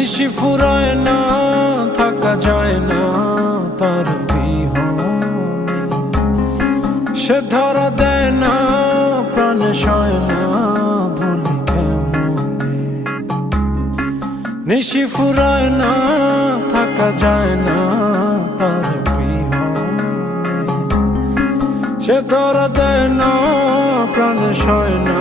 নিশি ফুরায় না, থাকা যায় না তার বিহনে। সে ধরা দেয় না, প্রাণ সয় না, ভুলি কেমনে। নিশি ফুরায় না, থাকা যায় না তার বিহনে। সে ধরা দেয় না, প্রাণ সয় না,